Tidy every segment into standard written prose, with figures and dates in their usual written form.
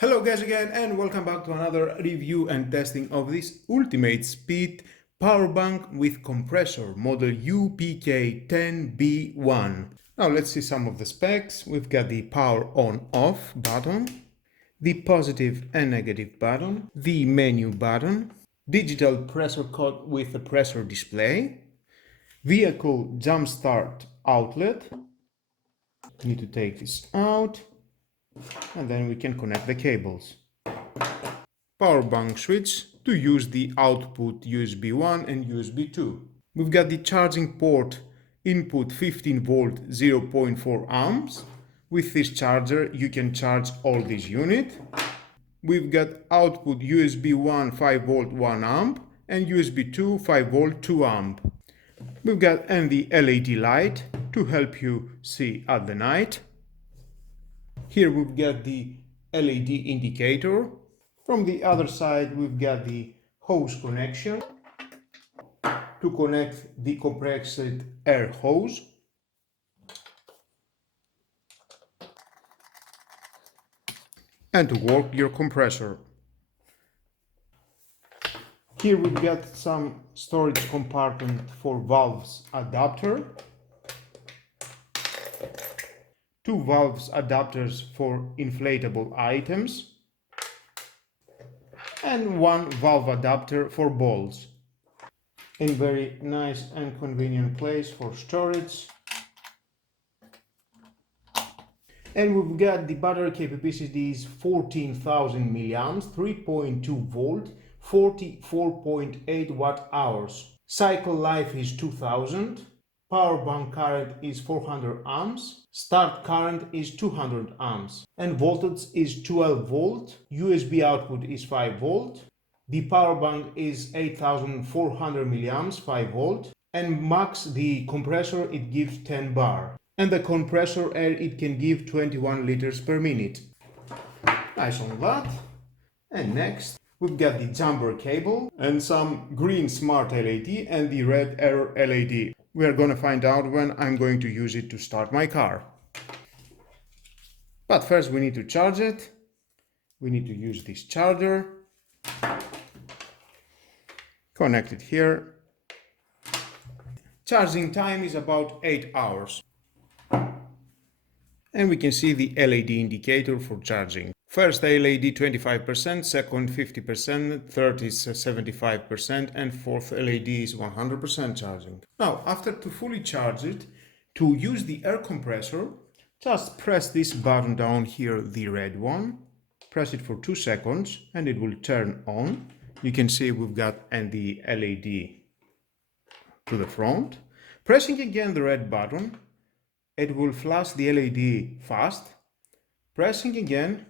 Hello guys again and welcome back to another review and testing of this ultimate speed power bank with compressor model UPK10B1. Now let's see some of the specs. We've got the power on off button, the positive and negative button, the menu button, digital pressure code with a pressure display, vehicle jump start outlet. Need to take this out and then we can connect the cables. Power bank switch to use the output USB 1 and USB 2. We've got the charging port input 15 volt 0.4 amps. With this charger you can charge all this unit. We've got output USB 1 5 volt 1 amp and USB 2 5 volt 2 amp. We've got the LED light to help you see at the night. Here we've got the LED indicator. From the other side we've got the hose connection to connect the compressed air hose. And to work your compressor. Here we've got some storage compartment for valves adapter. 2 valves adapters for inflatable items. And 1 valve adapter for balls. In very nice and convenient place for storage. And we've got the battery capacity is 14,000 milliamps, 3.2 volt, 44.8 watt hours. Cycle life is 2000. Power bank current is 400 amps. Start current is 200 amps. And voltage is 12 volt. USB output is 5 volt. The power bank is 8400 milliamps, 5 volt. And max the compressor it gives 10 bar. And the compressor air it can give 21 liters per minute. Nice on that. And next we've got the jumper cable and some green smart LED and the red error LED. We are going to find out when I'm going to use it to start my car. But first we need to charge it. We need to use this charger. Connect it here. Charging time is about 8 hours. And we can see the LED indicator for charging. First LED 25%, second 50%, third is 75%, and fourth LED is 100% charging. Now, after to fully charge it, to use the air compressor, just press this button down here, the red one. Press it for 2 seconds and it will turn on. You can see we've got the LED to the front. Pressing again the red button, it will flash the LED fast. Pressing again,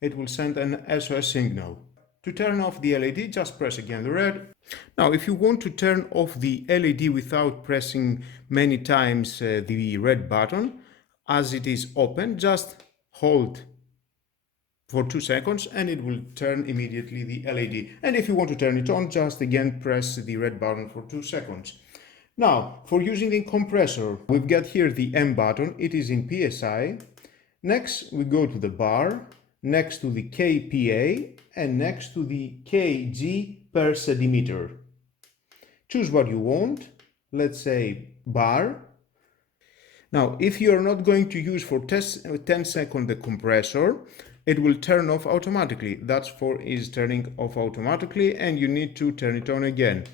it will send an SOS signal. To turn off the LED, just press again the red. Now, if you want to turn off the LED without pressing many times the red button, as it is open, just hold for 2 seconds and it will turn immediately the LED. And if you want to turn it on, just again press the red button for 2 seconds. Now, for using the compressor, we've got here the M button. It is in PSI. Next, we go to the bar, next to the kPa, and next to the kg per centimeter. Choose what you want. Let's say bar. Now, if you are not going to use for 10 seconds the compressor, it will turn off automatically. That's for is turning off automatically, and you need to turn it on again.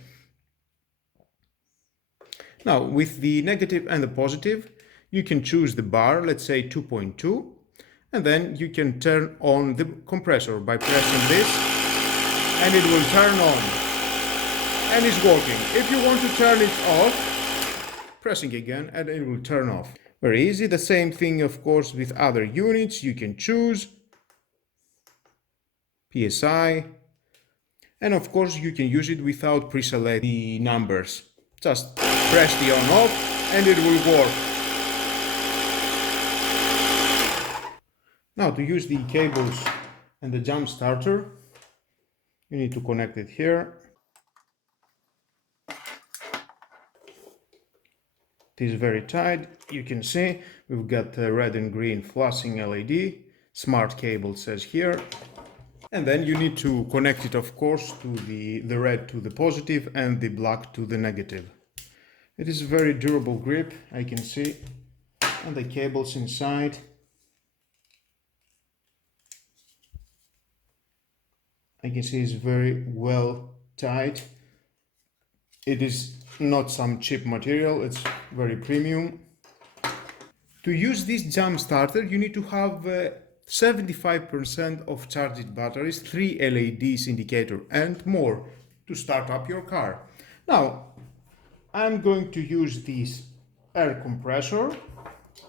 Now, with the negative and the positive, you can choose the bar, let's say 2.2, and then you can turn on the compressor by pressing this, and it will turn on, and it's working. If you want to turn it off, pressing again, and it will turn off. Very easy. The same thing, of course, with other units. You can choose PSI, and of course, you can use it without pre-select the numbers. Just press the on off and it will work. Now to use the cables and the jump starter, you need to connect it here. It is very tight. You can see we've got red and green flashing LED. smart cable says here. And then you need to connect it, of course, to the red to the positive and the black to the negative. It is a very durable grip, I can see, and the cables inside. I can see it's very well tight. It is not some cheap material, it's very premium. To use this jump starter, you need to have 75% of charged batteries, 3 LEDs indicator and more to start up your car. Now, I'm going to use this air compressor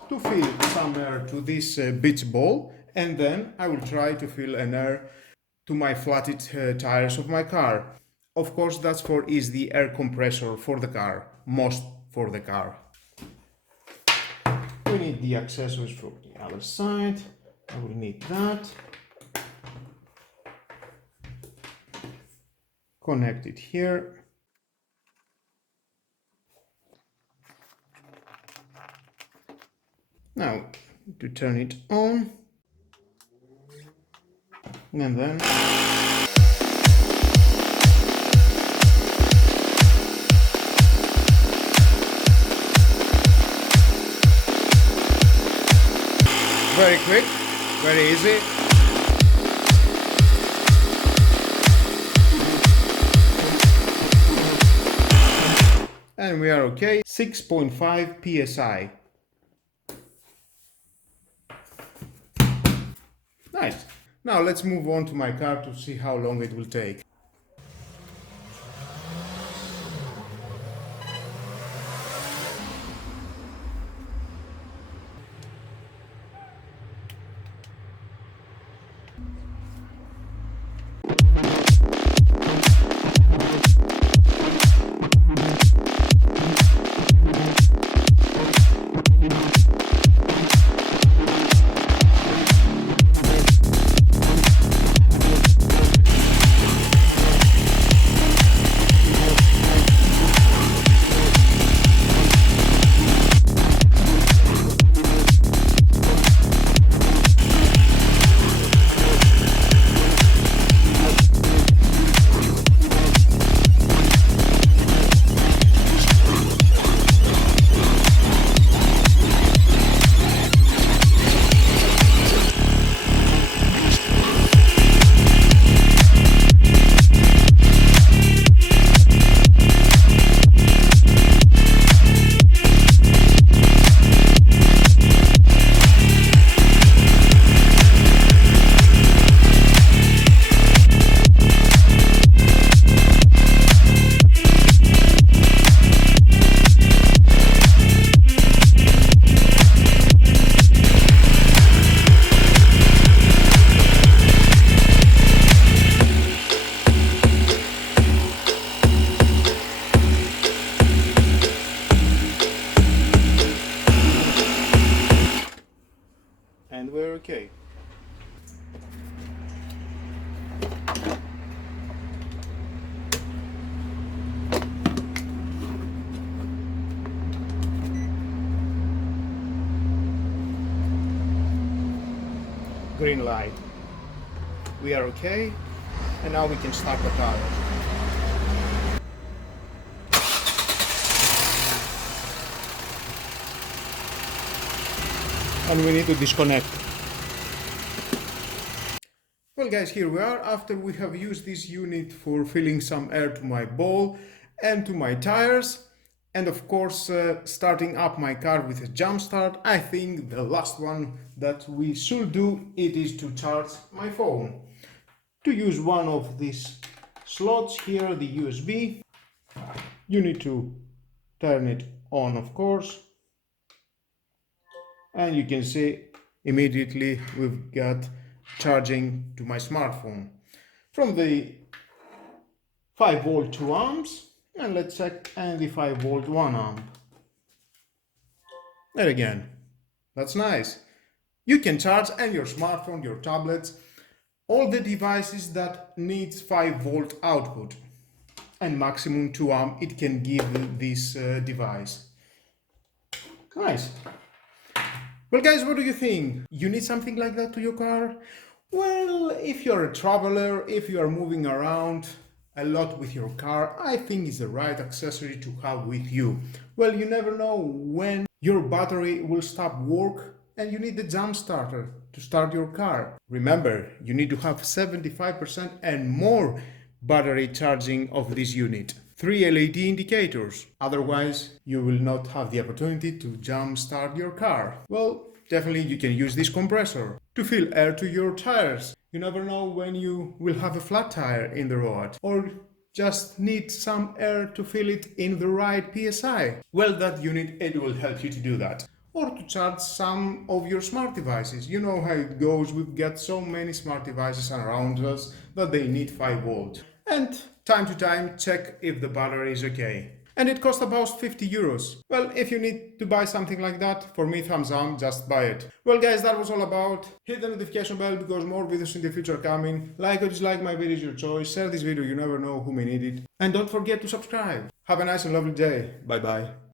to fill some air to this beach ball, and then I will try to fill an air to my flatted tires of my car. Of course, that's is the air compressor for the car, most for the car. We need the accessories from the other side. I will need that. Connect it here. Now, to turn it on. And then very quick, very easy. And we are okay. 6.5 psi. Nice. Now let's move on to my car to see how long it will take. And we're okay. Green light. We are okay, and now we can start the car. And we need to disconnect. Well guys, here we are after we have used this unit for filling some air to my ball and to my tires, and of course starting up my car with a jump start. I think the last one that we should do, it is to charge my phone. To use one of these slots here, the USB, you need to turn it on, of course. And you can see immediately we've got charging to my smartphone from the 5 volt 2 amps, and let's check, and the 5 volt 1 amp. And again, that's nice. You can charge and your smartphone, your tablets, all the devices that needs 5 volt output, and maximum 2 amp it can give this device. Nice. Well, guys, what do you think? You need something like that to your car? Well, if you're a traveler, if you are moving around a lot with your car, I think it's the right accessory to have with you. Well, you never know when your battery will stop work and you need the jump starter to start your car. Remember, you need to have 75% and more battery charging of this unit. 3 LED indicators. Otherwise, you will not have the opportunity to jump start your car. Well, definitely you can use this compressor to fill air to your tires. You never know when you will have a flat tire in the road or just need some air to fill it in the right PSI. Well, that unit, it will help you to do that. Or to charge some of your smart devices. You know how it goes, we've got so many smart devices around us that they need 5 volts. And time to time check if the battery is okay. And it costs about 50 euros. Well, if you need to buy something like that, for me, thumbs up, just buy it. Well, guys, that was all about. Hit the notification bell because more videos in the future are coming. Like or dislike my video is your choice. Share this video, you never know who may need it. And don't forget to subscribe. Have a nice and lovely day. Bye bye.